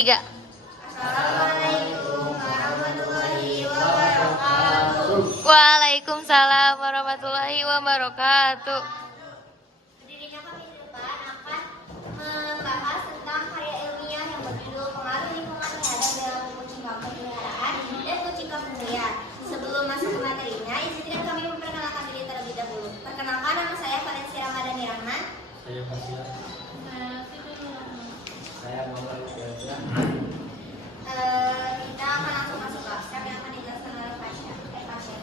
Tiga. Assalamualaikum warahmatullahi wabarakatuh. Waalaikumsalam warahmatullahi wabarakatuh. Berdirinya kami di depan akan membahas tentang karya ilmiah yang berjudul Pengaruh Lingkungan Terhadap Perilaku Kucing Kampung Peliharaan dan Kucing Kampung Liar. Sebelum masuk ke materinya, izinkan kami memperkenalkan diri terlebih dahulu. Perkenalkan, nama saya Valencia Ramadhani Rahman. Saya Fasya. Saya Muhammad Fiansyah. Kita akan langsung masuk ke abstrak yang akan dijelaskan oleh Fasya.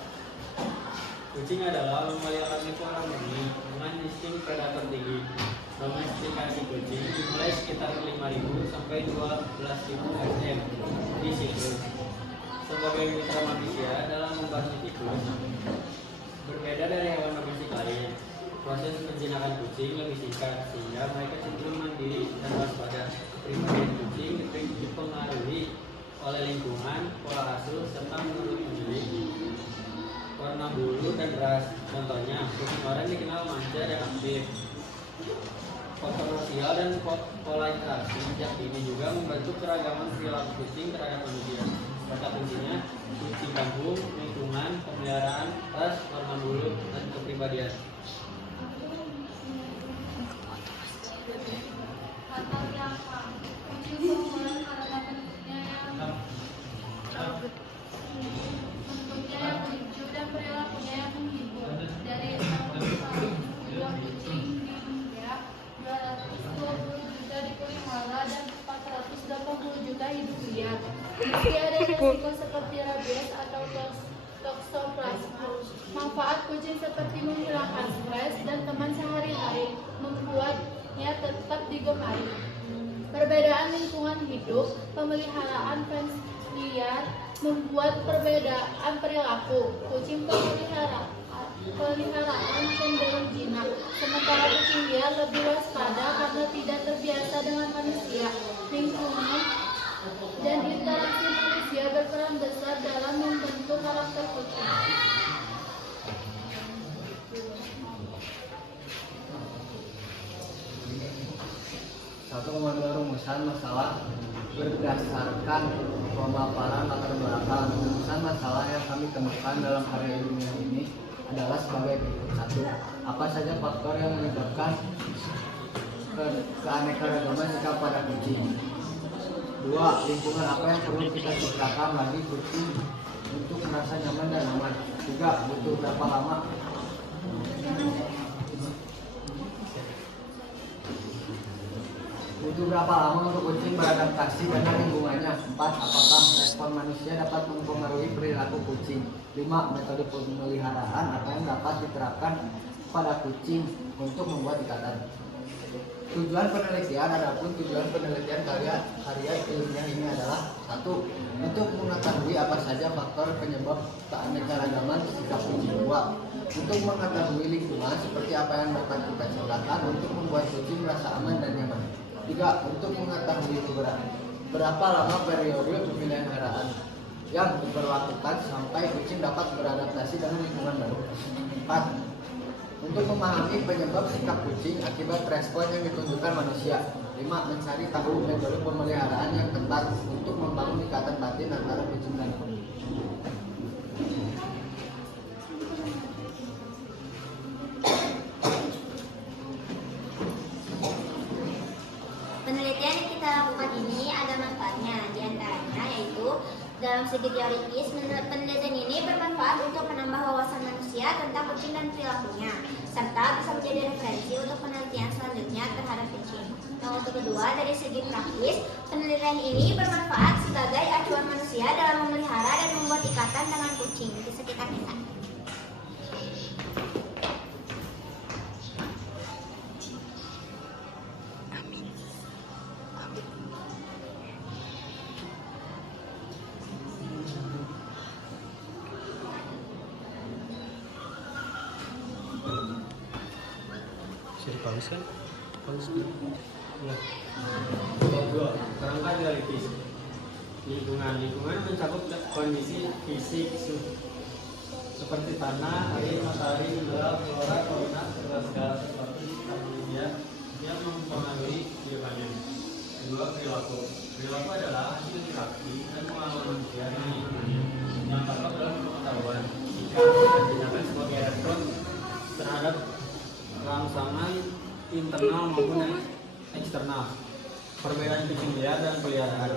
Kucing adalah memelihara orang murni dengan insting predator tinggi. Domestikasi kucing dimulai sekitar 5.000 sampai 12.000 sm di siklus. Sebagai mitra manusia dalam membasmi tikus, berbeda dari hewan domestik lain, proses penjinakan kucing lebih singkat sehingga mereka cenderung mandiri dan waspada. Kepribadian kucing dipengaruhi oleh lingkungan, pola asuh, serta menurut pemilik, warna bulu dan ras. Contohnya, kucing oranye dikenal manja dan aktif. Faktor sosial dan pola interaksi sejak dini juga membentuk keragaman perilaku kucing terhadap manusia. Kata kuncinya, kucing kampung, lingkungan, pemeliharaan, ras, warna bulu, dan kepribadian. Bentuknya yang lucu dan perilakunya yang menghibur. Dari 1,2 kucing di India, 220 juta dipelihara dan 480 juta hidup liar. Meski ada risiko seperti rabies atau toksoplasma, manfaat kucing seperti menghilangkan stres dan teman sehari-hari membuatnya tetap digemari. Perbedaan lingkungan hidup, pemeliharaan fans liar membuat perbedaan perilaku. Kucing peliharaan cenderung jinak, sementara kucing liar lebih waspada karena tidak terbiasa dengan manusia. Lingkungan dan interaksi manusia berperan besar dalam membentuk karakter kucing. 1,2 rumusan masalah berdasarkan pemaparan latar belakang. Rumusan masalah yang kami temukan dalam karya ilmiah ini adalah sebagai berikut. 1. Apa saja faktor yang menyebabkan keanekaragaman sikap pada kucing? 2. Lingkungan apa yang perlu kita ciptakan bagi kucing untuk merasa nyaman dan aman? 3. Butuh berapa lama untuk kucing beradaptasi dengan lingkungannya? 4. Apakah respon manusia dapat mempengaruhi perilaku kucing? 5. Metode pemeliharaan apa yang dapat diterapkan pada kucing untuk membuat ikatan? Tujuan penelitian karya ilmiah ini adalah 1. Untuk mengetahui apa saja faktor penyebab keanekaragaman sikap kucing. 2. Untuk mengetahui lingkungan seperti apa yang dapat kita ciptakan untuk membuat kucing merasa aman dan nyaman. 3. Untuk mengetahui berapa lama periode pemeliharaan yang diberlakukan sampai kucing dapat beradaptasi dengan lingkungan baru. 4. Untuk memahami penyebab sikap kucing akibat respon yang ditunjukkan manusia. 5. Mencari tahu metode pemeliharaan yang tepat untuk membangun ikatan batin antara kucing dan pemilik. Penelitian yang kita lakukan ini ada manfaatnya, diantaranya yaitu dalam segi teoritis, penelitian ini bermanfaat untuk menambah wawasan manusia tentang kucing dan perilakunya, serta bisa menjadi referensi untuk penelitian selanjutnya terhadap kucing. Yang untuk kedua, dari segi praktis, penelitian ini bermanfaat sebagai acuan manusia dalam memelihara dan membuat ikatan dengan kucing di sekitar kita. Bagus kan? Bagus kan? Ya. 2. Kerangka teoritis. Lingkungan mencakup kondisi fisik seperti tanah, air, matahari, udara, flora, fauna, serta segala sesuatu di sekitar dunia yang mempengaruhi kehidupannya. Kedua, perilaku. Perilaku adalah hasil interaksi dan pengalaman manusia dengan lingkungannya yang terdapat dalam pengetahuan, sikap, dan tindakan sebagai respon terhadap rangsangan internal maupun eksternal. Perbedaan kucing liar dan peliharaan.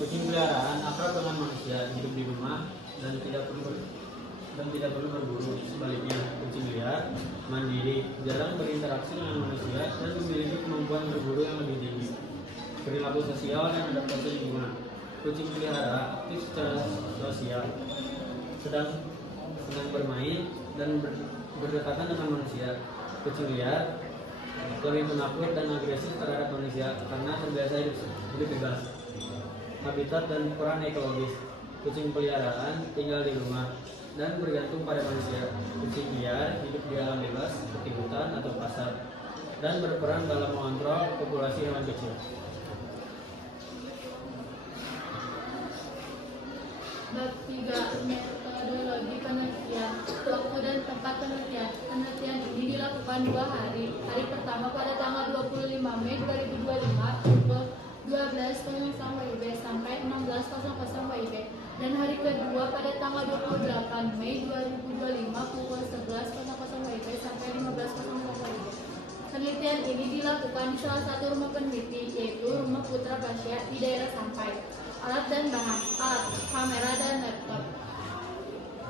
Kucing peliharaan akrab dengan manusia, hidup di rumah dan tidak perlu berburu. Sebaliknya, kucing liar mandiri, jarang berinteraksi dengan manusia dan memiliki kemampuan berburu yang lebih tinggi. Perilaku sosial dan adaptasi lingkungan. Kucing pelihara aktif secara sosial, sedang bermain dan berdekatan dengan manusia. Kucing liar lebih penakut dan agresif terhadap manusia karena terbiasa hidup bebas. Habitat dan peran ekologis. Kucing peliharaan tinggal di rumah dan bergantung pada manusia. Kucing liar hidup di alam bebas seperti hutan atau pasar dan berperan dalam mengontrol populasi hewan kecil. Bab 3. Metodologi penelitian. Waktu dan tempat penelitian. Penelitian ini dilakukan 2 hari. Hari pertama pada tanggal 25 Mei 2025 pukul 12.00 WIB sampai 16.00 WIB, dan hari kedua pada tanggal 28 Mei 2025 pukul 11.00 WIB sampai 15.00 WIB. Penelitian ini dilakukan di salah satu rumah peneliti, yaitu Rumah Putra Basya di daerah Sampai. Alat dan bahan: alat, kamera dan laptop.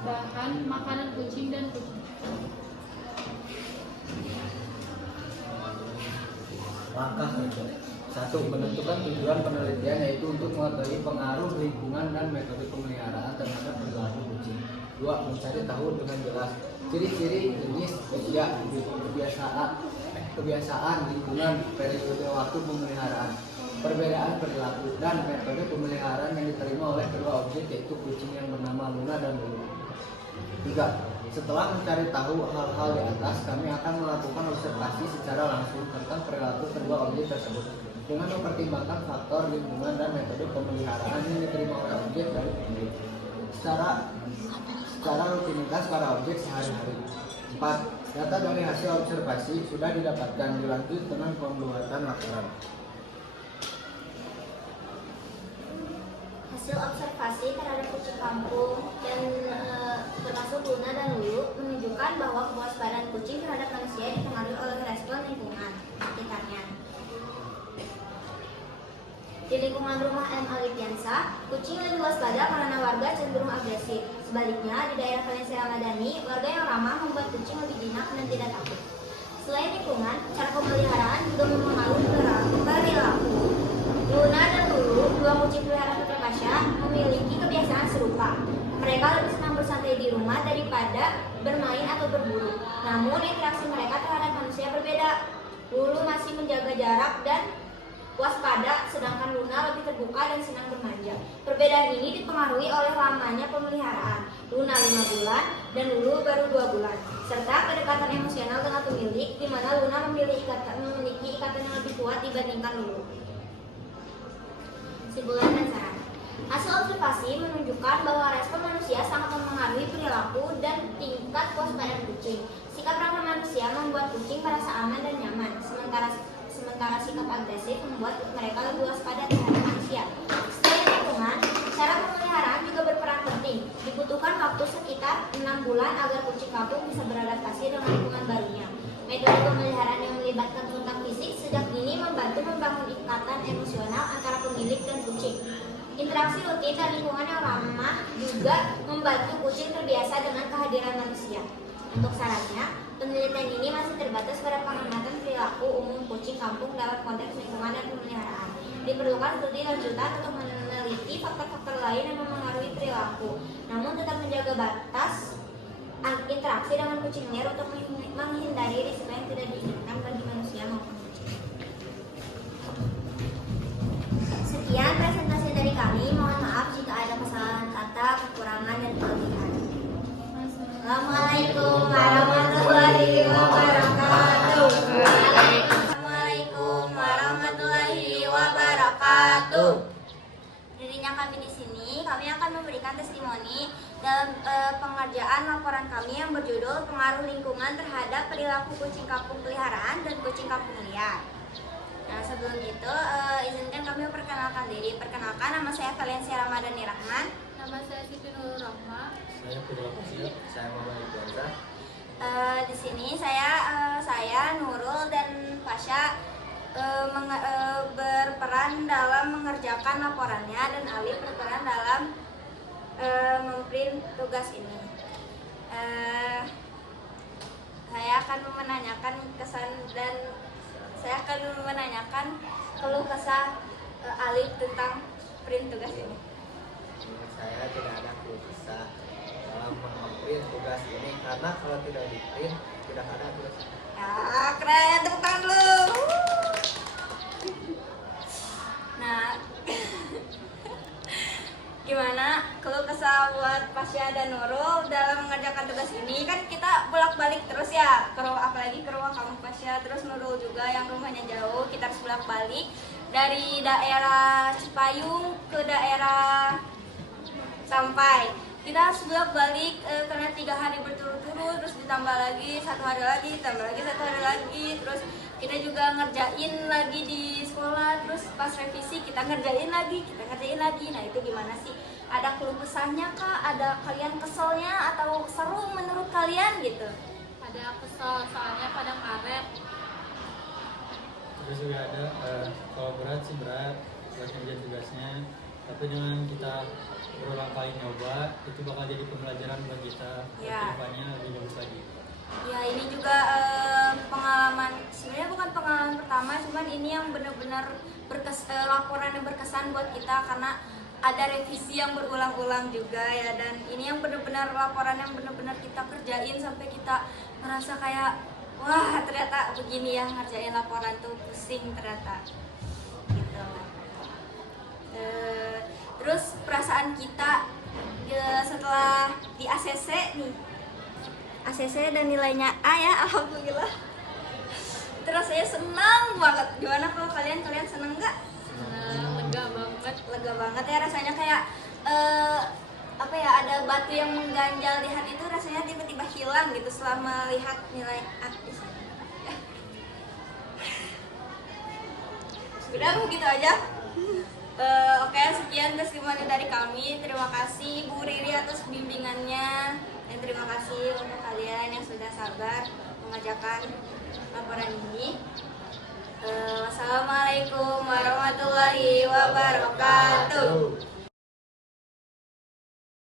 Bahan: makanan kucing dan kucing. Langkah kerja. 1. Menentukan tujuan penelitian, yaitu untuk mengetahui pengaruh lingkungan dan metode pemeliharaan terhadap perilaku kucing. 2. Mencari tahu dengan jelas ciri-ciri, jenis, usia, kebiasaan lingkungan, periode waktu pemeliharaan, perbedaan perilaku, dan metode pemeliharaan yang diterima oleh kedua objek, yaitu kucing yang bernama Luna dan Lulu. 3. Setelah mencari tahu hal-hal di atas, kami akan melakukan observasi secara langsung tentang perilaku kedua objek tersebut dengan mempertimbangkan faktor lingkungan dan metode pemeliharaan yang diterima oleh objek dari pemilik secara rutinitas para objek sehari-hari. 4. Data dari hasil observasi sudah didapatkan, dilanjut dengan pembuatan laporan. Hasil observasi terhadap kucing kampung dan termasuk Luna dan Lulu menunjukkan bahwa kewaspadaan kucing terhadap manusia dipengaruhi oleh respon lingkungan sekitarnya. Di lingkungan rumah M. Alifiansa, kucing lebih waspada karena warga cenderung agresif. Sebaliknya, di daerah Valencia Ramadhani, warga yang ramah membuat kucing lebih jinak dan tidak takut. Selain lingkungan, cara pemeliharaan juga mempengaruhi perilaku. Luna dan Lulu, dua kucing peliharaan Putra Basya, memiliki kebiasaan serupa. Mereka lebih senang bersantai di rumah daripada bermain atau berburu. Namun, interaksi mereka terhadap manusia berbeda. Lulu masih menjaga jarak dan waspada, sedangkan Luna lebih terbuka dan senang bermanja. Perbedaan ini dipengaruhi oleh lamanya pemeliharaan. Luna 5 bulan dan Lulu baru 2 bulan. Serta kedekatan emosional dengan pemilik, di mana Luna memiliki ikatan yang lebih kuat dibandingkan Lulu. Kesimpulan dan saran. Hasil observasi menunjukkan bahwa respon manusia sangat mempengaruhi perilaku dan tingkat kewaspadaan kucing. Sikap ramah manusia membuat kucing merasa aman dan nyaman, sementara sikap agresif membuat mereka lebih waspada terhadap manusia. Selain lingkungan, cara pemeliharaan juga berperan penting. Dibutuhkan waktu sekitar 6 bulan agar kucing kampung bisa beradaptasi dengan lingkungan barunya. Metode pemeliharaan yang melibatkan kontak fisik sejak dini membantu membangun ikatan emosional antara pemilik dan kucing. Interaksi rutin dan lingkungan yang ramah juga membantu kucing terbiasa dengan kehadiran manusia. Untuk syaratnya, penelitian ini masih terbatas pada pengamatan perilaku umum kucing kampung dalam konteks lingkungan dan pemeliharaan. Diperlukan studi lanjutan untuk meneliti faktor-faktor lain yang mempengaruhi perilaku, namun tetap menjaga batas interaksi dengan kucing liar untuk menghindari risiko yang tidak diinginkan bagi manusia maupun kucing. Sekian presentasi dari kami. Mohon maaf jika ada kesalahan kata, kekurangan, dan kelebihan. Assalamualaikum warahmatullahi wabarakatuh. Assalamualaikum warahmatullahi wabarakatuh. Dirinya kami di sini, kami akan memberikan testimoni dalam pengerjaan laporan kami yang berjudul Pengaruh Lingkungan Terhadap Perilaku Kucing Kampung Peliharaan dan Kucing Kampung Liar. Nah, sebelum itu izinkan kami memperkenalkan diri. Perkenalkan, nama saya Valencia Ramadhani Rahman. Nama saya Siti Nurul Rahma. Saya Putra Fasil. Saya Muhammad Iqbal. Di sini saya Nurul dan Fasya berperan dalam mengerjakan laporannya dan Alif berperan dalam memprint tugas ini. Saya akan menanyakan kesan dan saya akan menanyakan keluh kesah Alif tentang print tugas ini. Menurut saya tidak ada keluh kesah dalam memprint tugas ini karena kalau tidak di print tidak ada tugas. Ya, keren, tepuk tangan dulu. Nah, gimana keluh kesah buat Pasya dan Nurul dalam mengerjakan tugas ini? Kan kita bolak-balik terus ya, apalagi ke rumah kamu Pasya, terus Nurul juga yang rumahnya jauh, kita harus bolak-balik dari daerah Cipayung ke daerah Sampai. Kita harus bolak-balik karena 3 hari berturut-turut, terus ditambah lagi 1 hari lagi, ditambah lagi 1 hari lagi, terus kita juga ngerjain lagi di sekolah, terus pas revisi kita ngerjain lagi. Nah itu gimana sih? Ada keluh kesahnya kah? Ada kalian keselnya atau seru menurut kalian gitu? Ada kesel soalnya pada karet. Terus juga ada kalau berat sih berat buat ngerjain tugasnya, tapi dengan kita berulang kali nyoba itu bakal jadi pembelajaran buat kita Ya. kedepannya lebih bagus lagi. Ya ini juga pengalaman, sebenarnya bukan pengalaman pertama, cuman ini yang benar-benar laporan yang berkesan buat kita karena ada revisi yang berulang-ulang juga ya, dan ini yang benar-benar laporan yang benar-benar kita kerjain sampai kita ngerasa kayak wah ternyata begini ya ngerjain laporan tuh pusing ternyata gitu. Terus perasaan kita setelah di ACC nih, ACC dan nilainya A ya, alhamdulillah. Terus saya senang banget. Gimana kalau kalian seneng nggak? Lega banget. Lega banget ya rasanya, kayak apa ya, ada batu yang mengganjal di hati itu rasanya tiba-tiba hilang gitu setelah melihat nilai A di sana. Sudah begitu aja. Oke, sekian testimoni dari kami. Terima kasih Bu Riri atas bimbingannya, dan terima kasih untuk kalian yang sudah sabar mengerjakan laporan ini. Wassalamualaikum warahmatullahi wabarakatuh.